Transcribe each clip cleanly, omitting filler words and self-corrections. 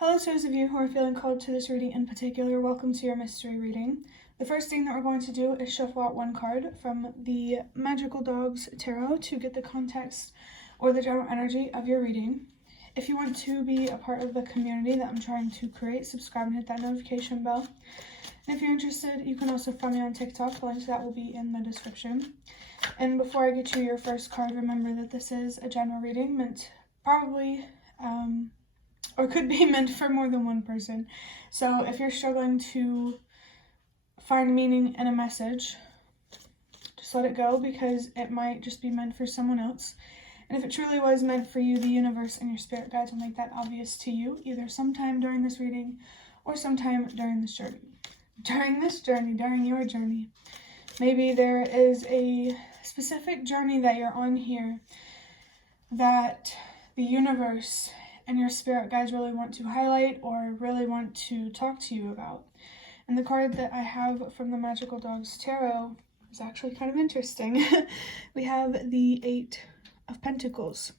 Hello to those of you who are feeling called to this reading in particular. Welcome to your mystery reading. The first thing that we're going to do is shuffle out one card from the Magical Dogs Tarot to get the context or the general energy of your reading. If you want to be a part of the community that I'm trying to create, subscribe and hit that notification bell. And if you're interested, you can also find me on TikTok. The link to that will be in the description. And before I get you your first card, remember that this is a general reading meant probably or could be meant for more than one person. So if you're struggling to find meaning in a message, just let it go, because it might just be meant for someone else. And if it truly was meant for you, the universe and your spirit guides will make that obvious to you, either sometime during this reading or sometime during this journey. During your journey. Maybe there is a specific journey that you're on here that the universe and your spirit guides really want to highlight or really want to talk to you about. And the card that I have from the Magical Dogs Tarot is actually kind of interesting. We have the Eight of Pentacles.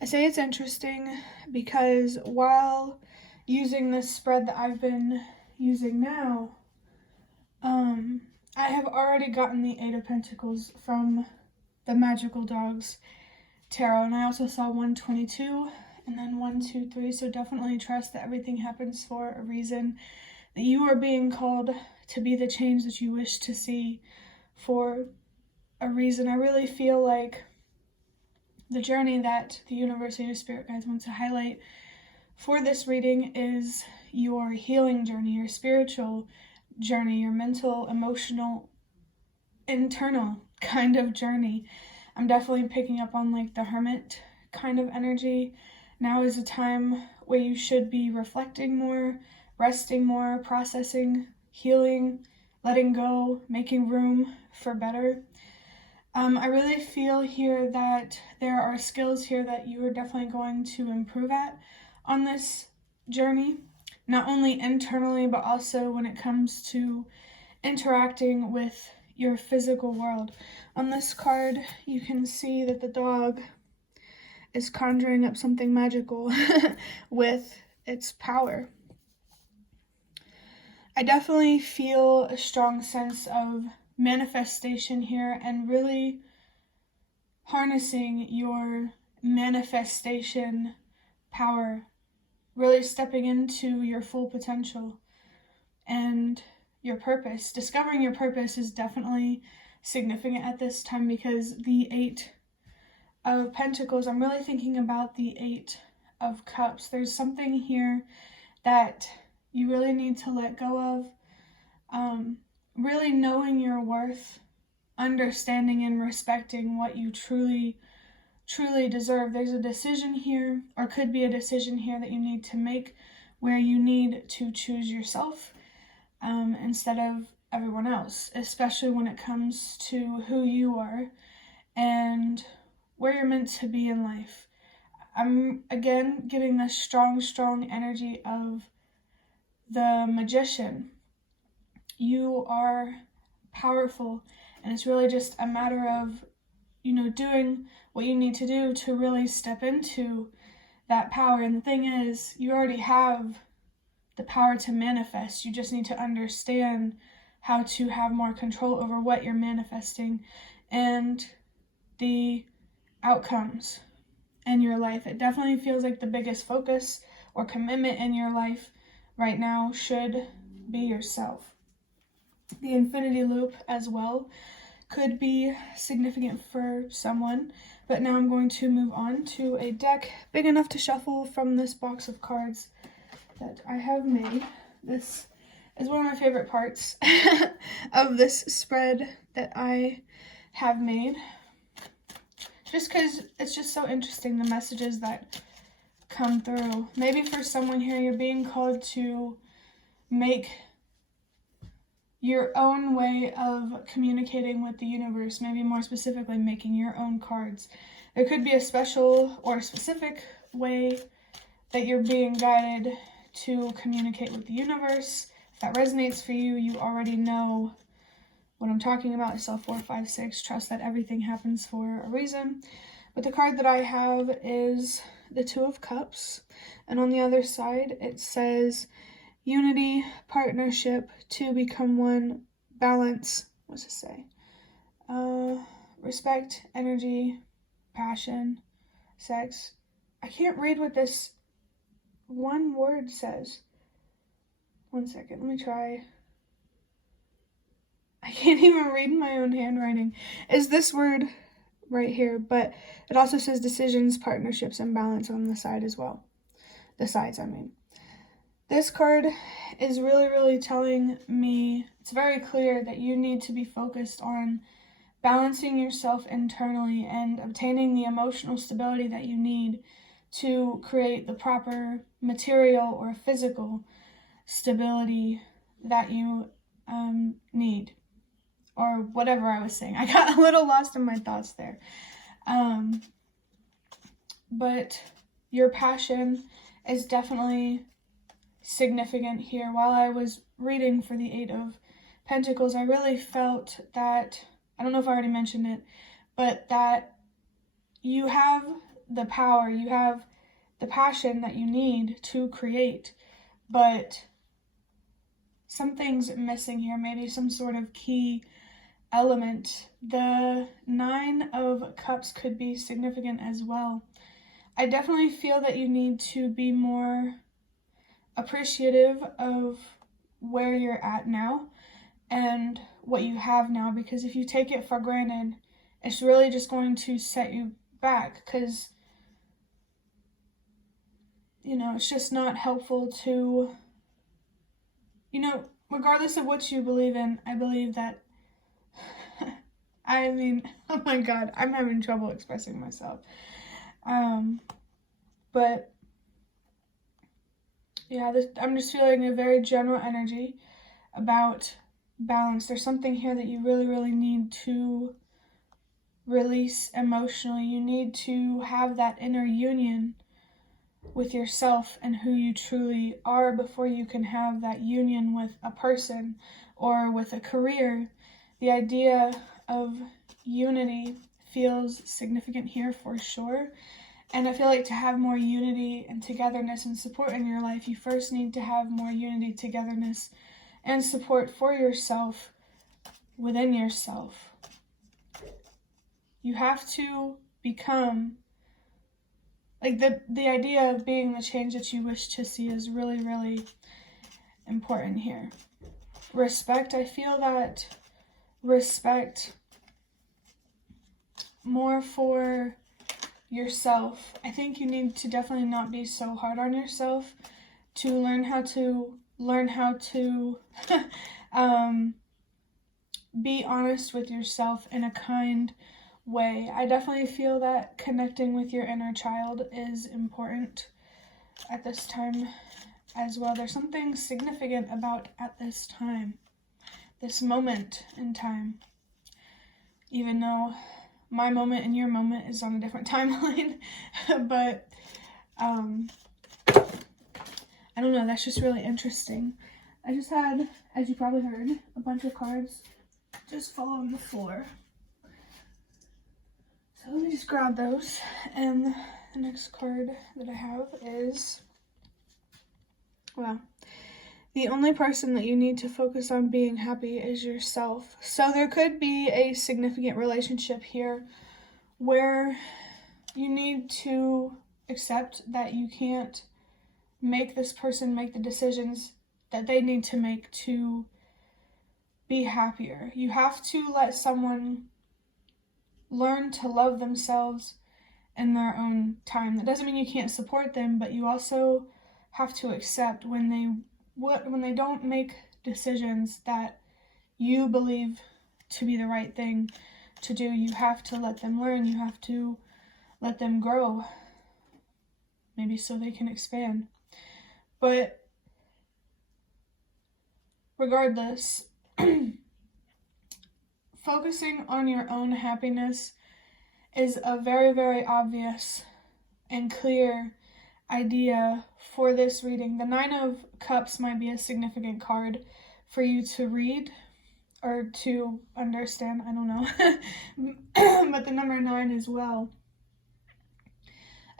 I say it's interesting because while using this spread that I've been using now, I have already gotten the Eight of Pentacles from the Magical Dogs Tarot, and I also saw 122 and then 123, so definitely trust that everything happens for a reason, that you are being called to be the change that you wish to see for a reason. I really feel like the journey that the universe and your spirit guides want to highlight for this reading is your healing journey, your spiritual journey, your mental, emotional, internal kind of journey. I'm definitely picking up on like the hermit kind of energy. Now is a time where you should be reflecting more, resting more, processing, healing, letting go, making room for better. I really feel here that there are skills here that you are definitely going to improve at on this journey, not only internally, but also when it comes to interacting with your physical world. On this card, you can see that the dog is conjuring up something magical with its power. I definitely feel a strong sense of manifestation here and really harnessing your manifestation power, really stepping into your full potential and your purpose. Discovering your purpose is definitely significant at this time, because the Eight of Pentacles, I'm really thinking about the Eight of Cups. There's something here that you really need to let go of. Really knowing your worth, understanding and respecting what you truly deserve. There's a decision here, or could be a decision here, that you need to make where you need to choose yourself instead of everyone else, especially when it comes to who you are and where you're meant to be in life. I'm again getting this strong energy of the Magician. You are powerful, and it's really just a matter of, doing what you need to do to really step into that power. And the thing is, you already have the power to manifest. You just need to understand how to have more control over what you're manifesting and the outcomes in your life. It definitely feels like the biggest focus or commitment in your life right now should be yourself. The infinity loop as well could be significant for someone, but now I'm going to move on to a deck big enough to shuffle from this box of cards that I have made. This is one of my favorite parts of this spread that I have made, just because it's just so interesting, the messages that come through. Maybe for someone here, you're being called to make your own way of communicating with the universe, maybe more specifically making your own cards. There could be a special or specific way that you're being guided to communicate with the universe. If that resonates for you, you already know what I'm talking about. I saw 4, 5, 6. Trust that everything happens for a reason. But the card that I have is the Two of Cups, and on the other side it says unity, partnership, to become one, balance. What's it say? Respect, energy, passion, sex. I can't read what this one word says. One second, let me try. I can't even read my own handwriting. Is this word right here? But it also says decisions, partnerships, and balance on the side as well. The sides, I mean. This card is really telling me, it's very clear that you need to be focused on balancing yourself internally and obtaining the emotional stability that you need to create the proper material or physical stability that you need, or whatever I was saying. I got a little lost in my thoughts there. But your passion is definitely significant here. While I was reading for the Eight of Pentacles, I really felt that, I don't know if I already mentioned it, but that you have the power, you have the passion that you need to create, but something's missing here, maybe some sort of key element. The Nine of Cups could be significant as well. I definitely feel that you need to be more appreciative of where you're at now and what you have now, because if you take it for granted, it's really just going to set you back, because it's just not helpful to, regardless of what you believe in. I believe that I mean, oh my god, I'm having trouble expressing myself. But yeah, I'm just feeling a very general energy about balance. There's something here that you really need to release emotionally. You need to have that inner union with yourself and who you truly are before you can have that union with a person or with a career. The idea of unity feels significant here for sure. And I feel like to have more unity and togetherness and support in your life, you first need to have more unity, togetherness, and support for yourself within yourself. You have to become, like, the idea of being the change that you wish to see is really important here. Respect, I feel that respect more for yourself. I think you need to definitely not be so hard on yourself, to learn how to be honest with yourself in a kind way. I definitely feel that connecting with your inner child is important at this time as well. There's something significant about at this time, this moment in time, even though my moment and your moment is on a different timeline. But I don't know, that's just really interesting. I just had, as you probably heard, a bunch of cards just fall on the floor. So let me just grab those. And the next card that I have is, well, the only person that you need to focus on being happy is yourself. So there could be a significant relationship here where you need to accept that you can't make this person make the decisions that they need to make to be happier. You have to let someone learn to love themselves in their own time. That doesn't mean you can't support them, but you also have to accept when they don't make decisions that you believe to be the right thing to do. You have to let them learn. You have to let them grow, maybe so they can expand. But regardless, focusing on your own happiness is a very obvious and clear idea for this reading. The Nine of Cups might be a significant card for you to read or to understand, I don't know. But the number 9 as well.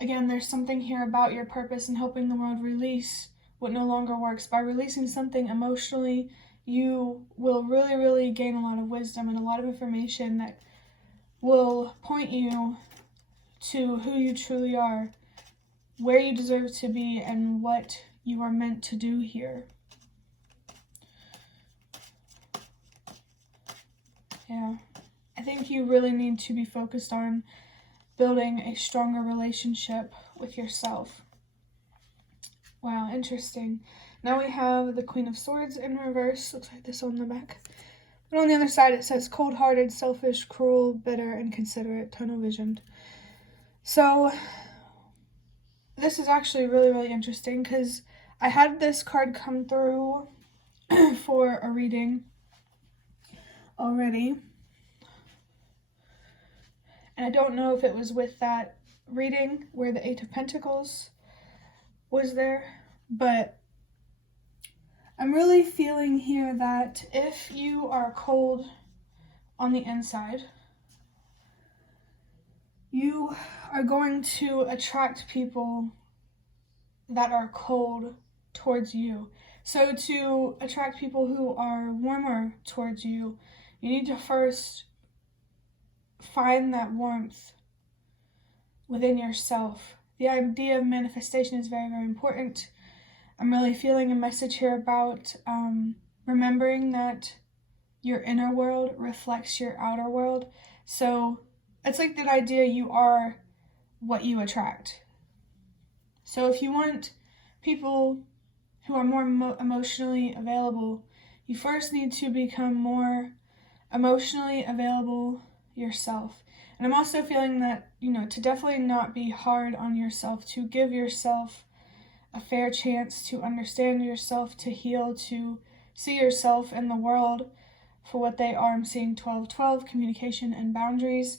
Again, there's something here about your purpose and helping the world release what no longer works. By releasing something emotionally, you will really, really gain a lot of wisdom and a lot of information that will point you to who you truly are, where you deserve to be, and what you are meant to do here. Yeah, I think you really need to be focused on building a stronger relationship with yourself. Wow, interesting. Now we have the Queen of Swords in reverse. Looks like this on the back. But on the other side it says cold-hearted, selfish, cruel, bitter, inconsiderate, tunnel-visioned. So this is actually really, really interesting because I had this card come through for a reading already. And I don't know if it was with that reading where the Eight of Pentacles was there, but I'm really feeling here that if you are cold on the inside, you are going to attract people that are cold towards you. So to attract people who are warmer towards you, you need to first find that warmth within yourself. The idea of manifestation is very, very important. I'm really feeling a message here about remembering that your inner world reflects your outer world. So it's like that idea you are what you attract. So if you want people who are more emotionally available, you first need to become more emotionally available yourself. And I'm also feeling that, to definitely not be hard on yourself, to give yourself a fair chance to understand yourself, to heal, to see yourself and the world for what they are. I'm seeing 12-12, communication and boundaries,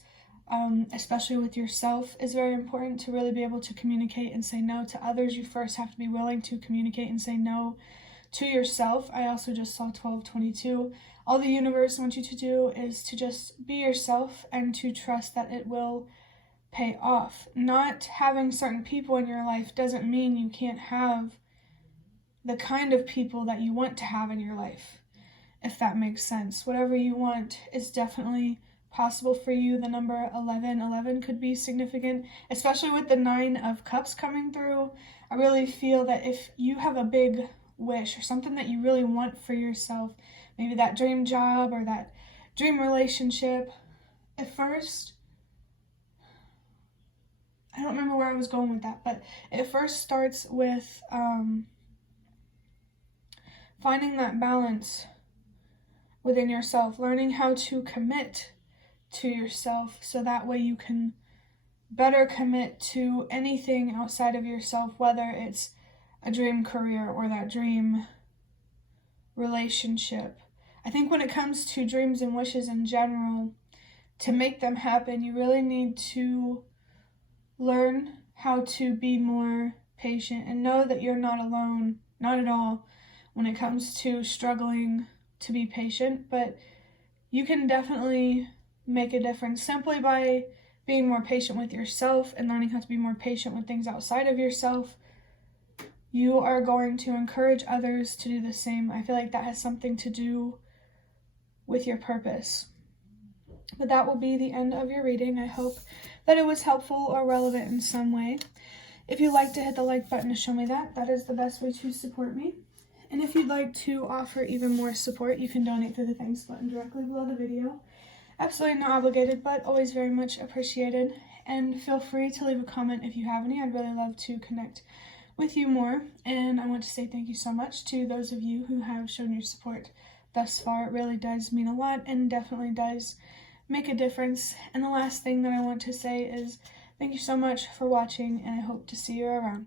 especially with yourself, is very important to really be able to communicate and say no to others. You first have to be willing to communicate and say no to yourself. I also just saw 12-22. All the universe wants you to do is to just be yourself and to trust that it will pay off. Not having certain people in your life doesn't mean you can't have the kind of people that you want to have in your life, if that makes sense. Whatever you want is definitely possible for you. The number 11 could be significant, especially with the 9 of Cups coming through. I really feel that if you have a big wish or something that you really want for yourself, maybe that dream job or that dream relationship, at first, I don't remember where I was going with that, but it first starts with finding that balance within yourself, learning how to commit to yourself so that way you can better commit to anything outside of yourself, whether it's a dream career or that dream relationship. I think when it comes to dreams and wishes in general, to make them happen, you really need to learn how to be more patient and know that you're not alone, not at all, when it comes to struggling to be patient, but you can definitely make a difference simply by being more patient with yourself and learning how to be more patient with things outside of yourself. You are going to encourage others to do the same. I feel like that has something to do with your purpose. But that will be the end of your reading. I hope that it was helpful or relevant in some way. If you'd like to hit the like button to show me that is the best way to support me. And if you'd like to offer even more support, you can donate through the thanks button directly below the video. Absolutely not obligated, but always very much appreciated. And feel free to leave a comment if you have any. I'd really love to connect with you more. And I want to say thank you so much to those of you who have shown your support thus far. It really does mean a lot and definitely does make a difference. And the last thing that I want to say is thank you so much for watching, and I hope to see you around.